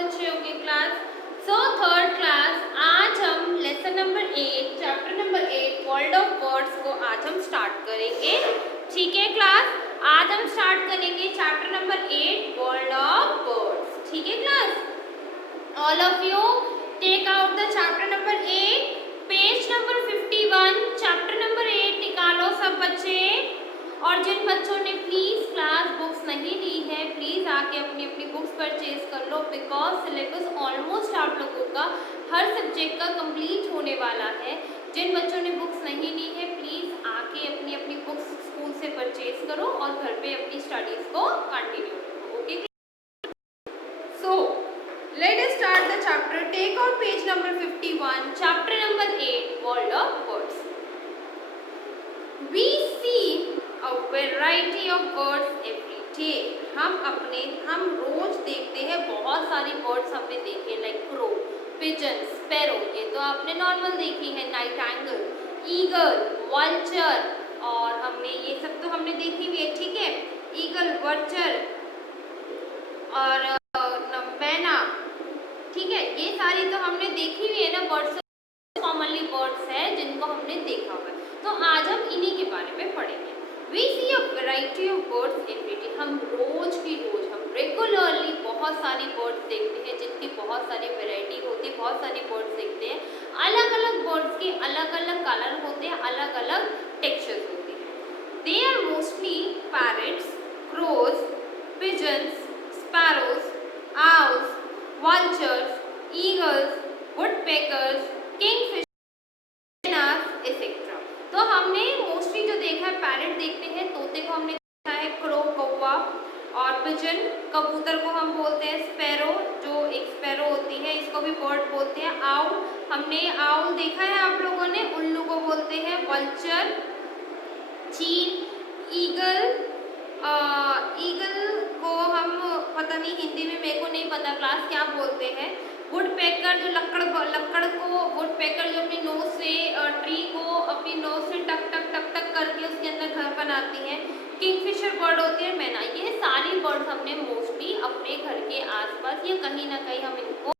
अच्छे होंगे class. So third class, आज हम lesson number 8 chapter number 8 world of birds को आज हम स्टार्ट करेंगे। ठीक है क्लास, आज हम स्टार्ट करेंगे chapter number 8 world of birds. ठीक है class, all of you take out the chapter number 8, page number 51, chapter number 8 निकालो सब बच्चे। और जिन बच्चों ने प्लीज क्लास बुक्स नहीं ली है, प्लीज आके अपनी अपनी बुक्स परचेज कर लो, बिकॉज सिलेबस ऑलमोस्ट आप लोगों का हर सब्जेक्ट का कंप्लीट होने वाला है। जिन बच्चों ने बुक्स नहीं ली है, प्लीज आके अपनी अपनी बुक्स स्कूल से परचेज करो और घर पे अपनी स्टडीज को कंटिन्यू करो। Okay, so let us start the chapter. Take out page number 51, chapter number 8 world of birds. We see a variety of birds every day. हम रोज देखते हैं बहुत सारी बर्ड्स हमने देखे, लाइक क्रो, पिजन, स्पैरो, ये तो आपने नॉर्मल देखी है, नाइटिंगेल, ईगल, वल्चर, और हमने ये सब तो हमने देखी हुई है। ठीक है, ईगल, वल्चर और मैना, ठीक है, ये सारी तो हमने देखी हुई है ना बर्ड्स, कॉमनली बर्ड्स है जिनको हमने देखा हुआ है। तो आज हम इन्हीं के बारे में पढ़ेंगे। We see a variety of birds every day. हम रोज हम रेगुलरली बहुत सारी बर्ड्स देखते हैं जिनकी बहुत सारी वैरायटी होती है, बहुत सारी बर्ड्स देखते हैं। अलग अलग बर्ड्स के अलग अलग कलर होते हैं, अलग अलग टेक्सचर्स होते हैं। They are mostly parrots, crows, pigeons, sparrows, owls, vultures, eagles, woodpeckers, kingfishers, etcetera. तो हमने मोस्टली जो देखा है, पैरेट देखते हैं, तोते को हमने देखा है, क्रो कौवा, और पिजन कबूतर को हम बोलते हैं, स्पैरो जो एक स्पैरो होती है इसको भी बर्ड बोलते हैं, आउल हमने आउल देखा है आप लोगों ने, उल्लू को बोलते हैं, वल्चर, चील, ईगल, ईगल को हम पता नहीं हिंदी में, मेरे को नहीं पता क्लास क्या बोलते हैं, वुडपेकर जो लकड़ को, वुडपेकर जो अपनी नोज से ट्री को अपनी नोज से टक टक टक टक करके उसके अंदर घर बनाती है, किंगफिशर बर्ड होती है, मैना, ये सारी बर्ड्स हमने मोस्टली अपने घर के आसपास या कहीं ना कहीं हम इनको।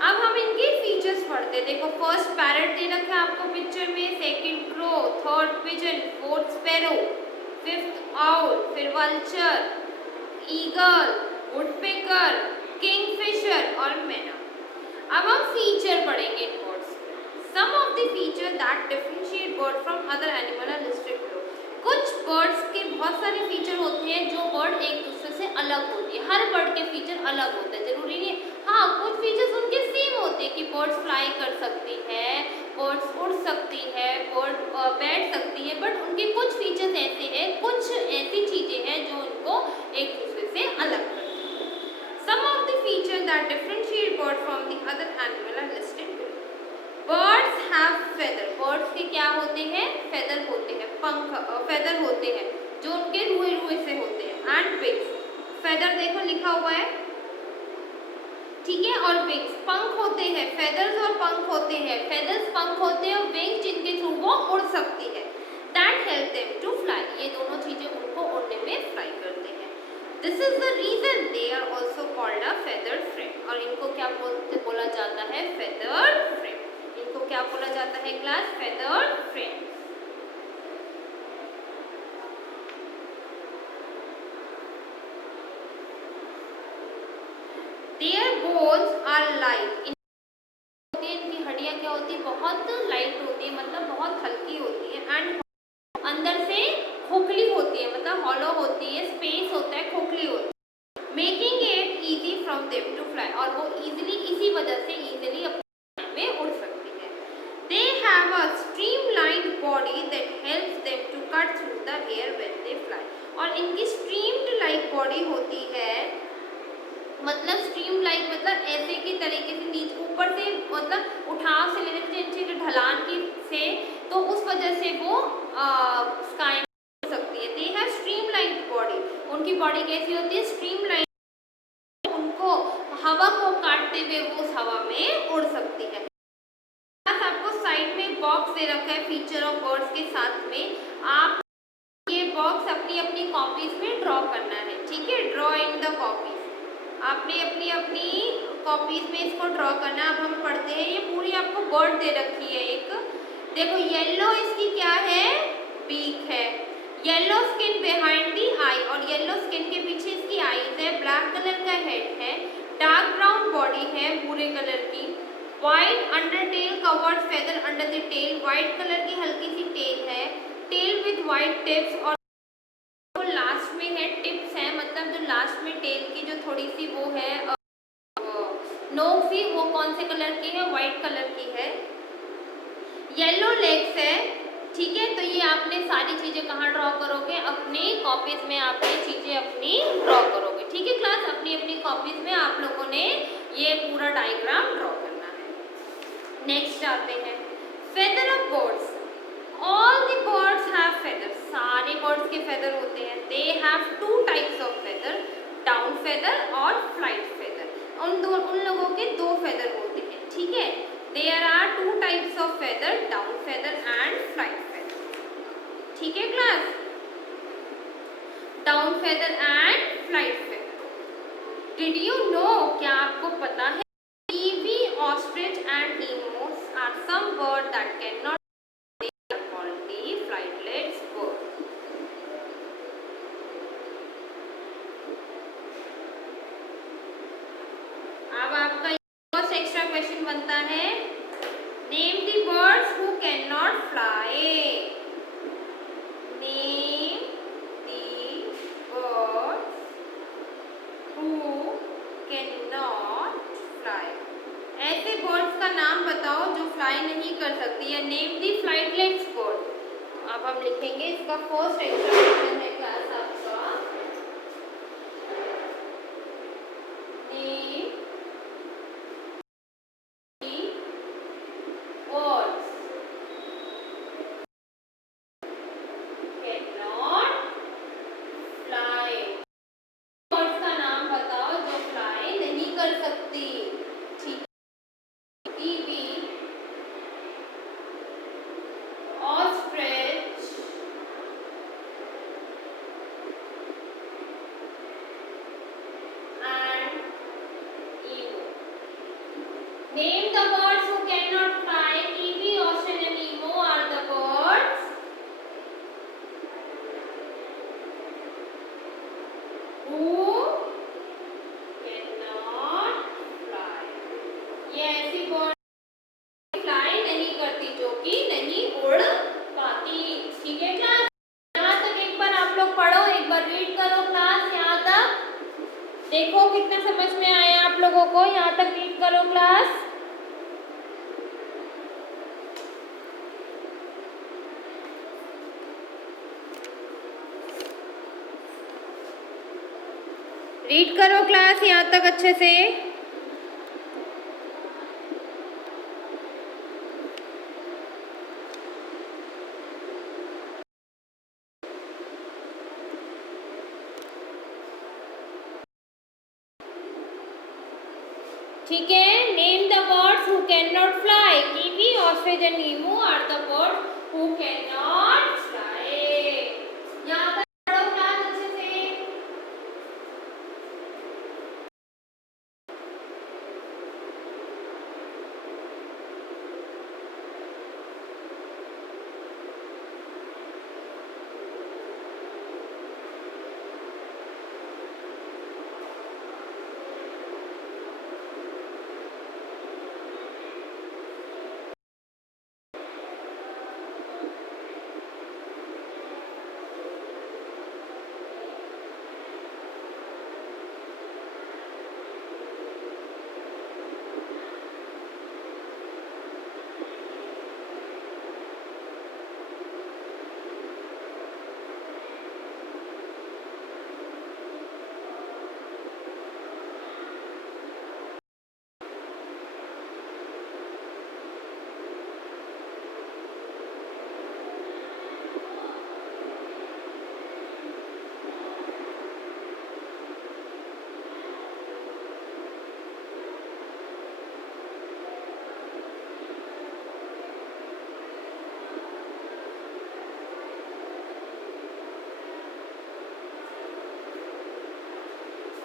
अब हम इनके फीचर्स पढ़ते हैं। देखो, फर्स्ट पैरेट दे रखा है आपको पिक्चर में, second crow, third pigeon, fourth sparrow, fifth owl, फिर वल्चर, ईगल, वुडपेकर, किंगफिशर और मैना। अब हम फीचर पढ़ेंगे in birds. Some of the feature that differentiate bird from other animal are listed below. कुछ बर्ड्स के बहुत सारे फीचर होते हैं जो बर्ड एक दूसरे से अलग होती है, हर बर्ड के फीचर अलग होते हैं, जरूरी नहीं है। हाँ, कुछ फीचर्स उनके सेम होते हैं कि बर्ड्स फ्लाई कर सकती है, बर्ड्स उड़ सकती है, बर्ड बैठ सकती है, बट उनके कुछ फीचर्स ऐसे हैं, कुछ ऐसी चीज़ें हैं जो उनको एक दूसरे से अलग करती हैं। Some of the features that differentiate bird from the other animal are listed below. Birds have feather. Birds के क्या होते हैं? feather होते हैं, पंख, feather होते हैं जो उनके रुए से होते हैं, and wings. feather देखो लिखा हुआ है, ठीक है, और wings पंख होते हैं, feathers और पंख होते हैं, feathers पंख होते हैं और wings जिनके थ्रू वो उड़ सकती है, that help them to fly. ये दोनों चीजें उनको उड़ने में फ्लाई करते हैं। This is the reason they are also called a feathered friend. और इनको क्या बोला जाता है? feathered friend. इनको क्या बोला जाता है class? feathered friend. Their bones are light. इनकी हड्डियाँ क्या होती है? बहुत लाइट होती है, मतलब बहुत हल्की होती है, एंड अंदर से खोखली होती है, मतलब हॉलो होती है, स्पेस होता है, खोखली होती है, making it easy from them to fly, और वो इजीली इसी वजह से इजीली अपने में उड़ सकती है। They have a streamlined body that helps them to cut through the air when they fly, और इनकी स्ट्रीम्ड लाइक बॉडी होती है, मतलब स्ट्रीम लाइक मतलब ऐसे की तरीके से नीचे ऊपर से, मतलब उठाव से लेने से ढलान की से, तो उस वजह से वो स्काई में उड़ सकती है। दे हैव स्ट्रीमलाइन बॉडी, उनकी बॉडी कैसी होती है? स्ट्रीमलाइन, उनको हवा को काटते हुए वो उस हवा में उड़ सकती है। आपको साइड में बॉक्स दे रखा है फीचर ऑफ बर्ड्स के साथ में, आप ये बॉक्स अपनी अपनी कॉपीज में ड्रॉ करना है, ठीक है, ड्रॉ इन द कॉपीज। आपने अपनी अपनी कॉपीज में इसको ड्रॉ करना है। अब हम पढ़ते हैं। ये पूरी आपको बर्ड दे रखी है एक। देखो येलो इसकी क्या है, बीक है। Yellow skin behind the eye, और येलो स्किन के पीछे इसकी आईज है। ब्लैक कलर का हेड है। डार्क ब्राउन बॉडी है भूरे कलर की। White under tail covered feather under the tail, white colour की हल्की सी टेल है। टेल विथ व्हाइट टिप्स, और लास्ट में है टिप्स है, मतलब जो लास्ट में टेल की जो थोड़ी सी वो है नोक सी, वो कौन से कलर की है, व्हाइट कलर की है। येलो लेग्स है। ठीक है, तो ये आपने सारी चीजें कहाँ ड्रॉ करोगे, अपनी कॉपीज में आप ये चीजें अपनी ड्रॉ करोगे। ठीक है क्लास, अपनी अपनी कॉपीज में आप लोगों ने ये पूरा डायग्राम ड्रॉ करना है। नेक्स्ट आते हैं feather of birds. All the birds have feathers. सारे birds के feather होते हैं। They have two types of feather, down feather और flight feather. उन लोगों के दो feather होते हैं। ठीक है, there are two types of feather, down feather and flight feather. ठीक है class, down feather and flight feather. Did you know? क्या आपको पता है? Kiwi, ostrich and emus are some birds that cannot flightlets bird. अब आपका first extra question बनता है, name the birds who can not fly. Name the birds who can not fly. ऐसे birds का नाम बताओ जो फ्लाई नहीं कर सकती, या नेम द फ्लाइटलेट्स बर्ड। अब हम लिखेंगे इसका फर्स्ट एक्स्ट्रा क्वेश्चन है क्लास आपका, name the birds can not fly. Birds का नाम बताओ जो फ्लाई नहीं कर सकती। ठीक है, kiwi, ostrich and emu. Name the birds who cannot fly. Kiwi, ostrich and emu are the birds who cannot fly. ये ऐसी बर्ड फ्लाई नहीं करती जो कि नहीं उड़ पाती। ठीक है क्लास, यहाँ तक एक बार आप लोग पढ़ो, एक बार रीड करो क्लास। यहाँ तक देखो कितना समझ में आया आप लोगों को, यहाँ तक रीड करो क्लास। रीड करो क्लास यहाँ तक अच्छे से। ठीक है, name the birds who can not fly. Kiwi, ostrich and emu are the birds who can not fly. यहाँ तक पढ़ो क्लास अच्छे से।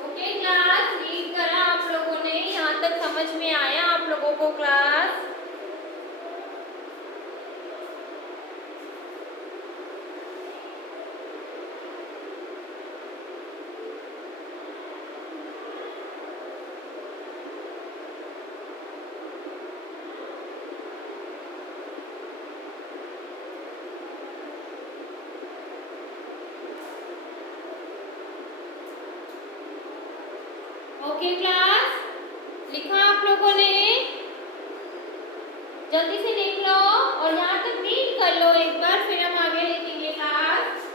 Okay class, read the को क्लास। ओके क्लास, लिखा आप लोगों ने? जल्दी से लिख लो और यहाँ तक रीड कर लो एक बार, फिर हम आगे लिखेंगे क्लास।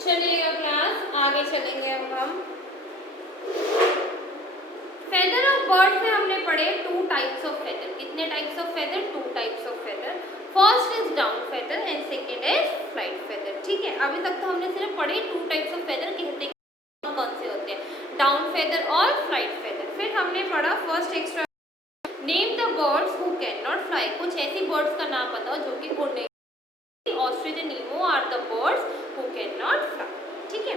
चलिएगा क्लास, आगे चलेंगे अब हम। फेदर ऑफ बर्ड्स में हमने पढ़े टू टाइप्स ऑफ फेदर। कितने types of feather? Two types of feather. First is down feather and second is flight feather. ठीक है, अभी तक तो हमने सिर्फ पढ़े टू टाइप्स ऑफ फेदर, कहते हैं कौन से होते हैं, डाउन फेदर और फ्लाइट फेदर। फिर हमने पढ़ा first extra, name the birds who can not fly. कुछ ऐसी बर्ड्स का नाम बताओ जो कि उड़ नहीं। Ostrich and emu are the birds who can not fly. ठीक है,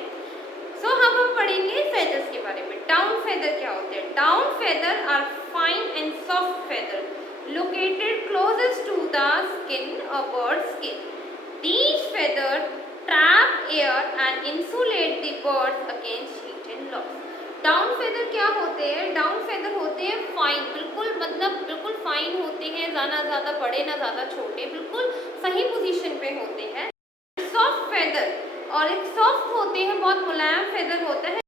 सो अब हम पढ़ेंगे फेदर्स के बारे में। डाउन फेदर क्या होते हैं? Down feather are fine and soft feather located closest to the skin और bird skin. These feather trap air and insulate the bird against heat and loss. Down feather क्या होते हैं? डाउन फेदर होते हैं fine, बिल्कुल मतलब बिल्कुल fine होते हैं, ना ज़्यादा बड़े ना ज़्यादा छोटे, बिल्कुल सही पोजीशन पे होते हैं। सॉफ्ट फेदर, और एक सॉफ्ट होते हैं, बहुत मुलायम फेदर होता है,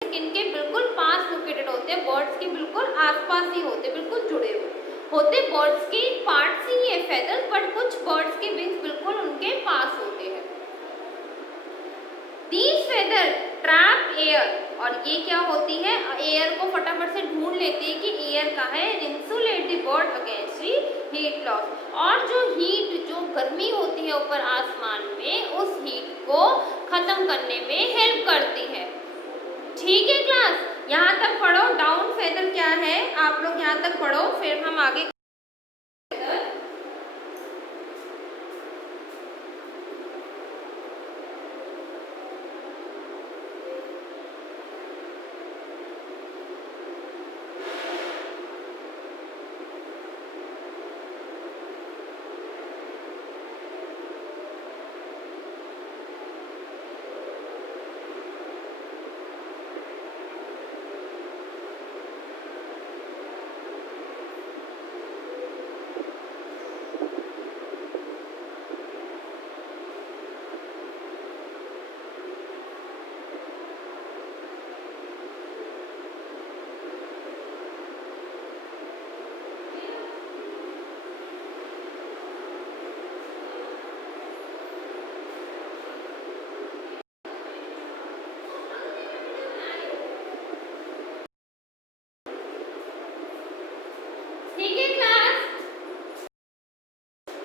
इनके बिल्कुल पास लोकेटेड होते हैं, बर्ड्स के बिल्कुल आसपास ही होते हैं, बिल्कुल जुड़े हुए होते। बर्ड्स के पार्ट्स ही है फेदर, बट कुछ बर्ड्स के विंग्स बिल्कुल उनके पास होते हैं। दीज फेदर ट्रैप एयर, और ये क्या होती है, एयर को फटाफट से ढूंढ लेती है कि एयर कहाँ है। Insulate the bird against heat loss, और जो हीट, जो गर्मी होती है ऊपर आसमान में, उस हीट को खत्म करने में हेल्प करती है। ठीक है क्लास, यहाँ तक पढ़ो। डाउन फेदर क्या है आप लोग यहाँ तक पढ़ो, फिर हम आगे। ठीक है क्लास,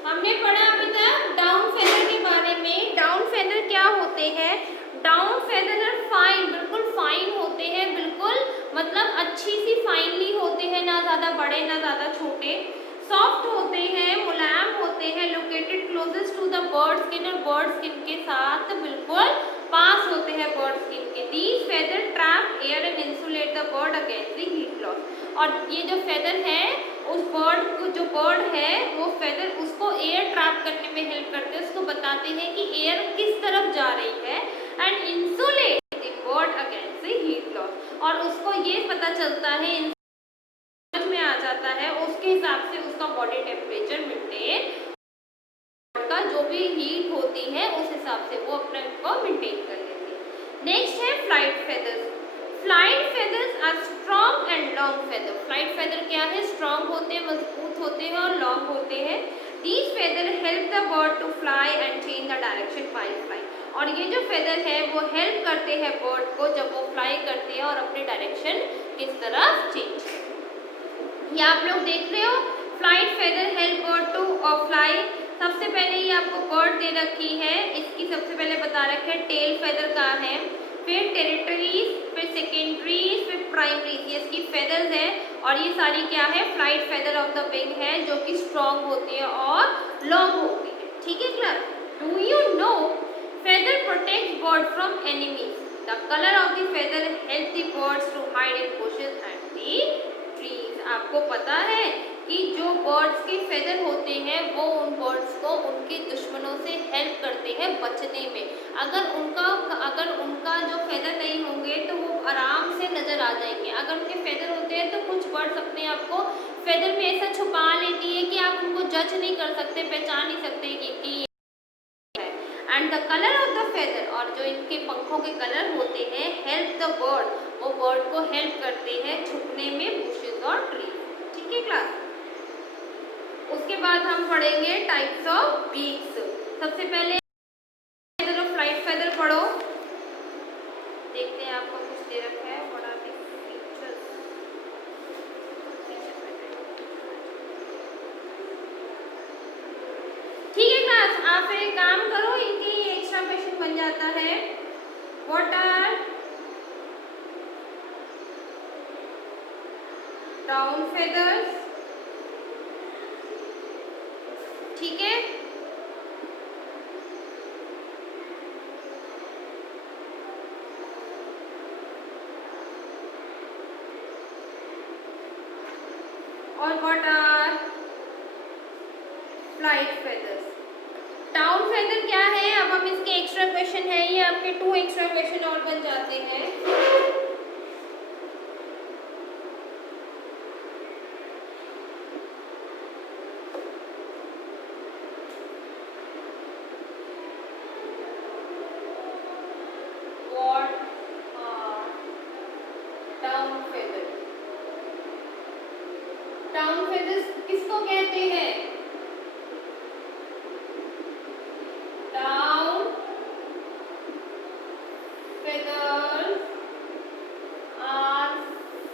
हमने पढ़ा अभी तक डाउन फेदर के बारे में। डाउन फेदर क्या होते हैं? डाउन फेदर फाइन, बिल्कुल फाइन होते हैं, बिल्कुल मतलब अच्छी सी फाइनली होते हैं, ना ज़्यादा बड़े ना ज़्यादा छोटे। सॉफ्ट होते हैं, मुलायम होते हैं, located closest to the bird skin, और बर्ड स्किन के साथ बिल्कुल पास होते हैं बर्ड स्किन के। These feather trap air and insulate the bird against the heat loss. और ये जो फेदर है, उस बर्ड को, जो बर्ड है वो फेदर उसको एयर ट्रैप करने में हेल्प करते हैं, उसको बताते हैं कि एयर किस तरफ जा रही है, and insulate the bird against the heat loss. और उसको ये पता चलता है, समझ में आ जाता है, उसके हिसाब से उसका बॉडी टेम्परेचर मेंटेन, का जो भी हीट होती है उस हिसाब से वो अपने को मेंटेन कर लेती है। नेक्स्ट है flight feathers. Flight feathers are strong and long feather. Flight feather क्या है? स्ट्रॉन्ग होते हैं, मजबूत होते हैं और लॉन्ग होते हैं। These feather help the bird to fly and change the direction while flying. और ये जो फेदर है वो हेल्प करते हैं बर्ड को जब वो फ्लाई करते हैं, और अपनी डायरेक्शन किस तरफ चेंज। ये आप लोग देख रहे हो, flight feather help bird to fly सबसे पहले ये आपको बर्ड दे रखी है, इसकी सबसे पहले बता रखे है टेल फेदर कहाँ है, फिर टेरिटरीज, फिर सेकेंडरीज, फिर प्राइमरीज, ये इसकी फेदर्स है। और ये सारी क्या है, flight feather of the wing है, जो कि स्ट्रॉन्ग होती है और लॉन्ग होती है। ठीक है class. Do you know feather protect bird from enemies, the colour of the feather help the birds to hide in bushes and the trees. आपको पता है कि जो बर्ड्स के फेदर होते हैं वो उन बर्ड्स को उनके दुश्मनों से हेल्प करते हैं बचने में। अगर उनका जो फेदर नहीं होंगे तो वो आराम से नज़र आ जाएंगे। अगर उनके फेदर होते हैं तो कुछ बर्ड्स अपने आप को फेदर में ऐसा छुपा लेती है कि आप उनको जज नहीं कर सकते, पहचान नहीं सकते कि and the colour of the feather, और जो इनके पंखों के कलर होते हैं, हेल्प द बर्ड, वो बर्ड को हेल्प करते हैं छुपने में बुशेस और ट्री। ठीक है क्लास। उसके बाद हम पढ़ेंगे टाइप्स ऑफ बीक्स। सबसे पहले फेदर ऑफ फ्लाइट फेदर पढ़ो। देखते हैं आपको कुछ दे रखा है, व्हाट आर द फीचर्स। ठीक है क्लास, आप एक काम करो, इनके एक्स्ट्रा क्वेश्चन बन जाता है। What are down feathers. ठीक है, और what are flight feathers. Down feather क्या है, अब हम इसके एक्स्ट्रा क्वेश्चन है, ये आपके 2 एक्स्ट्रा क्वेश्चन और बन जाते हैं। डाउन फेदर्स किसको कहते हैं, down feathers are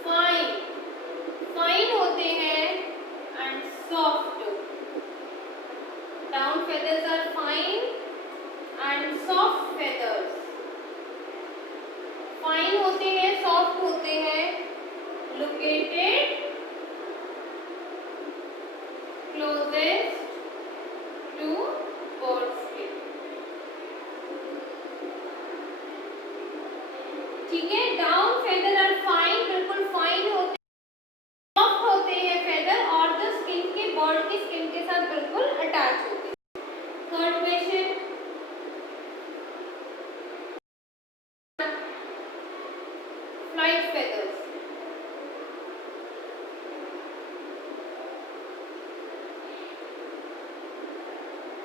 fine, fine होते हैं and soft. Down feathers are fine and soft feathers, fine होते हैं, सॉफ्ट होते हैं, located closest to bird skin. ठीक है, डाउन फेदर आर फाइन, बिल्कुल फाइन होते हैं, सॉफ्ट होते हैं फेदर, और जो स्किन के बर्ड की स्किन के साथ बिल्कुल अटैच होते हैं। Third question, flight feathers.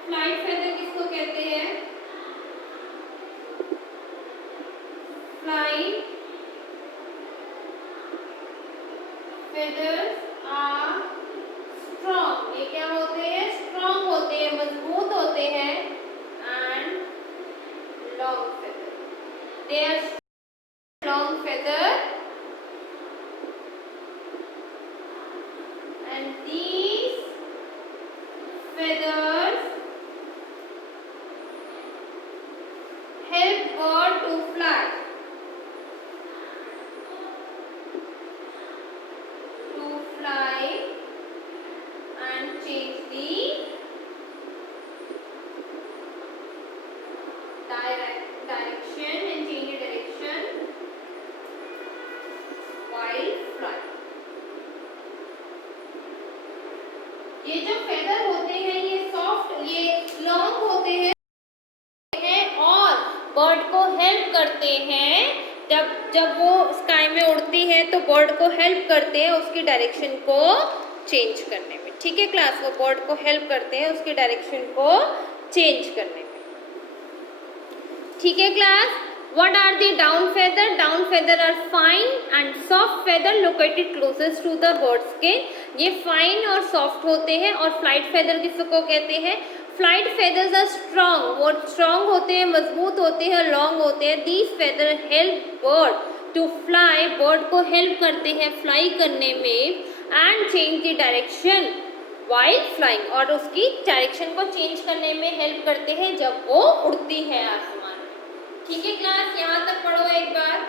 Flight feather किसको कहते हैं, फ्लाइट फेदर्स आर स्ट्रॉन्ग, ये क्या होते हैं, स्ट्रॉन्ग होते हैं, मजबूत होते हैं, and long feather, they are long feather and these feathers help bird to fly, and change the direction and change the direction while flying। ये जो फेदर होते हैं ये सॉफ्ट, ये लॉन्ग होते हैं और बर्ड को हेल्प करते हैं, जब वो स्काई में उड़ती है तो बर्ड को हेल्प करते हैं उसकी डायरेक्शन को चेंज करने में। ठीक है क्लास, वो बर्ड को हेल्प करते हैं उसकी डायरेक्शन को चेंज करने में। ठीक है class. What are the down feather? Down feather are fine and soft feather located closest to the bird skin। ये fine और soft होते हैं। और flight feather किसको कहते हैं? Flight feathers are strong, वो strong होते हैं, मजबूत होते हैं, long होते हैं। These feathers help bird to fly, bird को help करते हैं fly करने में and change the direction while flying, और उसकी डायरेक्शन को चेंज करने में हेल्प करते हैं जब वो उड़ती है आसमान में। ठीक है क्लास, यहाँ तक पढ़ो एक बार।